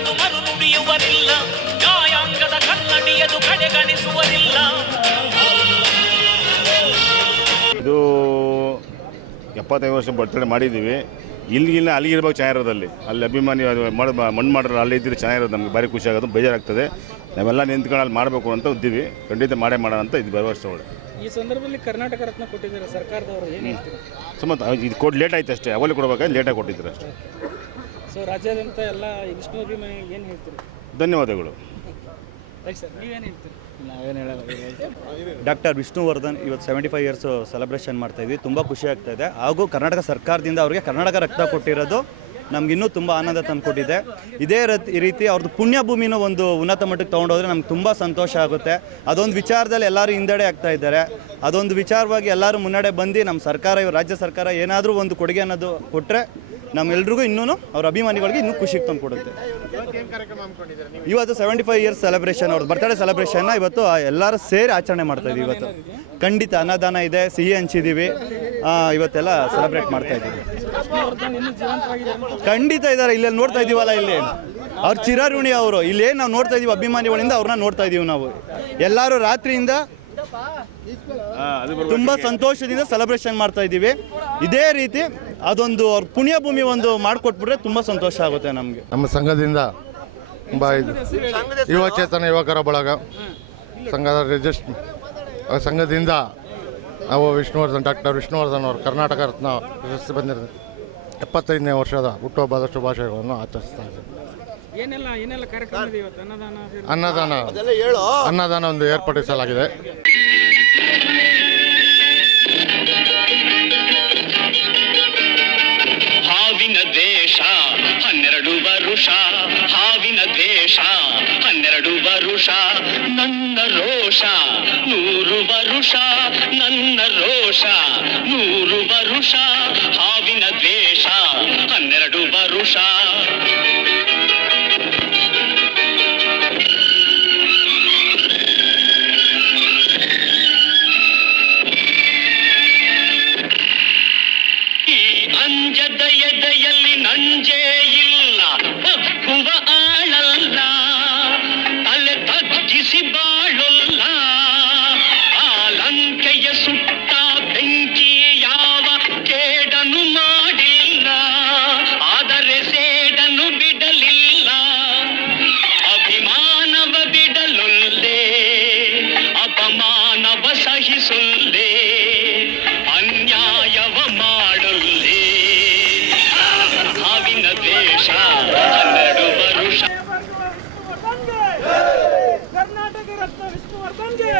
ನುಡಿಯದು ಮರು ನುಡಿಯುವರಿಲ್ಲ, ನ್ಯಾಯಾಂಗದ ಕನ್ನಡಿಯದು ಕಡೆಗಣಿಸುವರಿಲ್ಲ. ಇದು 75 ವರ್ಷ ಬರ್ತಡೇ ಮಾಡಿದ್ದೀವಿ. ಇಲ್ಲಿಗಿಲ್ಲ ಅಲ್ಲಿಗಿರ್ಬೇಕು ಚೆನ್ನಾಗಿರೋದಲ್ಲಿ, ಅಲ್ಲಿ ಅಭಿಮಾನಿ ಮಣ್ಣು ಮಾಡಿದ್ರೆ ಅಲ್ಲಿ ಇದ್ದರೆ ಚೆನ್ನಾಗಿರೋದು. ನಮಗೆ ಭಾರಿ ಖುಷಿ ಆಗೋದು, ಬೇಜಾರಾಗ್ತದೆ. ನಾವೆಲ್ಲ ನಿಂತ್ಕೊಂಡು ಅಲ್ಲಿ ಮಾಡಬೇಕು ಅಂತ ಇದ್ದೀವಿ. ಖಂಡಿತ ಮಾಡೋಣ ಅಂತ ಇದು ಭರವಸೆ ಒಳ್ಳೆ. ಈ ಸಂದರ್ಭದಲ್ಲಿ ಕರ್ನಾಟಕ ರತ್ನ ಕೊಟ್ಟಿದ್ದಾರೆ ಸರ್ಕಾರದವರು, ಏನು ಹೇಳ್ತೀರಾ? ಸುಮ್ಮನೆ ಇದು ಕೊಟ್ಟು ಲೇಟ್ ಆಯ್ತು ಅಷ್ಟೇ, ಅವಲ್ಲಿ ಕೊಡಬೇಕಾದ್ರೆ ಲೇಟಾಗಿ ಕೊಟ್ಟಿದ್ದಾರೆ ಅಷ್ಟೇ. ಸೊ ರಾಜ್ಯಾದ್ಯಂತ ಎಲ್ಲ ವಿಷ್ಣು ಅಭಿಮಾನಿ ಏನು ಹೇಳ್ತೀರಿ? ಧನ್ಯವಾದಗಳು. ಸರ್ ನೀವೇನು ಹೇಳ್ತೀರಿ? ನಾವೇನು ಹೇಳೋಲ್ಲ. ಡಾಕ್ಟರ್ ವಿಷ್ಣುವರ್ಧನ್ ಇವತ್ತು 75 ಇಯರ್ಸ್ ಸೆಲೆಬ್ರೇಷನ್ ಮಾಡ್ತಾಯಿದ್ವಿ. ತುಂಬ ಖುಷಿ ಆಗ್ತಾಯಿದೆ. ಹಾಗೂ ಕರ್ನಾಟಕ ಸರ್ಕಾರದಿಂದ ಅವರಿಗೆ ಕರ್ನಾಟಕ ರಕ್ತ ಕೊಟ್ಟಿರೋದು ನಮಗಿನ್ನೂ ತುಂಬ ಆನಂದ ತಂದುಕೊಟ್ಟಿದೆ. ಇದೇ ರೀತಿ ಅವ್ರದ್ದು ಪುಣ್ಯಭೂಮಿನೂ ಒಂದು ಉನ್ನತ ಮಟ್ಟಕ್ಕೆ ತೊಗೊಂಡೋದ್ರೆ ನಮ್ಗೆ ತುಂಬ ಸಂತೋಷ ಆಗುತ್ತೆ. ಅದೊಂದು ವಿಚಾರದಲ್ಲಿ ಎಲ್ಲರೂ ಹಿಂದೆಡೆ ಆಗ್ತಾ ಇದ್ದಾರೆ. ಅದೊಂದು ವಿಚಾರವಾಗಿ ಎಲ್ಲರೂ ಮುನ್ನಡೆ ಬಂದು ನಮ್ಮ ಸರ್ಕಾರ, ರಾಜ್ಯ ಸರ್ಕಾರ ಏನಾದರೂ ಒಂದು ಕೊಡುಗೆ ಅನ್ನೋದು ಕೊಟ್ಟರೆ ನಮ್ಮೆಲ್ರಿಗೂ ಇನ್ನೂ ಅವ್ರ ಅಭಿಮಾನಿಗಳಿಗೆ ಇನ್ನೂ ಖುಷಿಗೆ ತಂದು ಕೊಡುತ್ತೆ. ಇವತ್ತು 75 ಇಯರ್ಸ್ ಸೆಲೆಬ್ರೇಷನ್, ಅವ್ರದ್ದು ಬರ್ತಡೇ ಸೆಲೆಬ್ರೇಷನ್ನ ಇವತ್ತು ಎಲ್ಲರೂ ಸೇರಿ ಆಚರಣೆ ಮಾಡ್ತಾಯಿದ್ದೀವಿ. ಇವತ್ತು ಖಂಡಿತ ಅನ್ನದಾನ ಇದೆ, ಸಿಹಿ ಹಂಚಿದ್ದೀವಿ, ಇವತ್ತೆಲ್ಲ ಸೆಲೆಬ್ರೇಟ್ ಮಾಡ್ತಾಯಿದ್ದೀವಿ. ಖಂಡಿತ ಇದ್ದಾರೆ, ಇಲ್ಲೆಲ್ಲಿ ನೋಡ್ತಾ ಇದ್ದೀವಲ್ಲ, ಇಲ್ಲಿ ಅವ್ರ ಚಿರಋಣಿ ಅವರು. ಇಲ್ಲೇನು ನಾವು ನೋಡ್ತಾ ಇದ್ದೀವಿ ಅಭಿಮಾನಿಗಳಿಂದ ಅವ್ರನ್ನ ನೋಡ್ತಾ ಇದ್ದೀವಿ. ನಾವು ಎಲ್ಲರೂ ರಾತ್ರಿಯಿಂದ ತುಂಬ ಸಂತೋಷದಿಂದ ಸೆಲೆಬ್ರೇಷನ್ ಮಾಡ್ತಾ ಇದ್ದೀವಿ. ಇದೇ ರೀತಿ ಅದೊಂದು ಅವ್ರ ಪುಣ್ಯಭೂಮಿ ಒಂದು ಮಾಡಿಕೊಟ್ಬಿಟ್ರೆ ತುಂಬ ಸಂತೋಷ ಆಗುತ್ತೆ ನಮಗೆ. ನಮ್ಮ ಸಂಘದಿಂದ ತುಂಬ ಯುವ ಚೇತನ ಯುವಕರ ಬಳಗ ಸಂಘದ ಸಂಘದಿಂದ ನಾವು ಡಾಕ್ಟರ್ ವಿಷ್ಣುವರ್ಧನ್ ಅವರು ಕರ್ನಾಟಕ ರತ್ನ ಪ್ರಶಸ್ತಿ ಬಂದಿರೋ 75ನೇ ವರ್ಷದ ಹುಟ್ಟುಹಬ್ಬದ ಶುಭಾಶಯಗಳನ್ನು ಆಚರಿಸ್ತಾ ಇದ್ದೀವಿ. ಅನ್ನದಾನ ಒಂದು ಏರ್ಪಡಿಸಲಾಗಿದೆ. ಹಾವಿನ ದೇಶ 12 ವರುಷ, ಹಾವಿನ ದೇಶ 12 ವರುಷ, ನನ್ನ ರೋಷ 100 ವರುಷ, ನನ್ನ ರೋಷ 100 ವರುಷ, ಹಾವಿನ ದ್ವೇಷ 12 ವರುಷ. ಅಂಜದ ಎದೆಯಲ್ಲಿ ನಂಜೇ ಇಲ್ಲ, ಒಪ್ಪುವ ಆಳಲ್ಲ, ತಲೆ ತಗ್ಗಿಸಿ ಬಾಳಲ್ಲ, ಆ ಲಂಕೆಯ ಸುಟ್ಟ ಬೆಂಕಿ ಯಾವ ಕೇಡನು ಮಾಡಿಲ್ಲ, ಆದರೆ ಸೇಡನು ಬಿಡಲಿಲ್ಲ, ಅಭಿಮಾನವ ಬಿಡಲೊಲ್ಲೆ, ಅಪಮಾನವ ಸಹಿಸೊಲ್ಲೆ, ಅನ್ಯಾಯವ ಮಾಡೊಲ್ಲೆ, ಹಾವಿನ ದೇಶ 12 ವರುಷ. ಕರ್ನಾಟಕ ರತ್ನ ವಿಷ್ಣುವರ್ಧನ್ಗೆ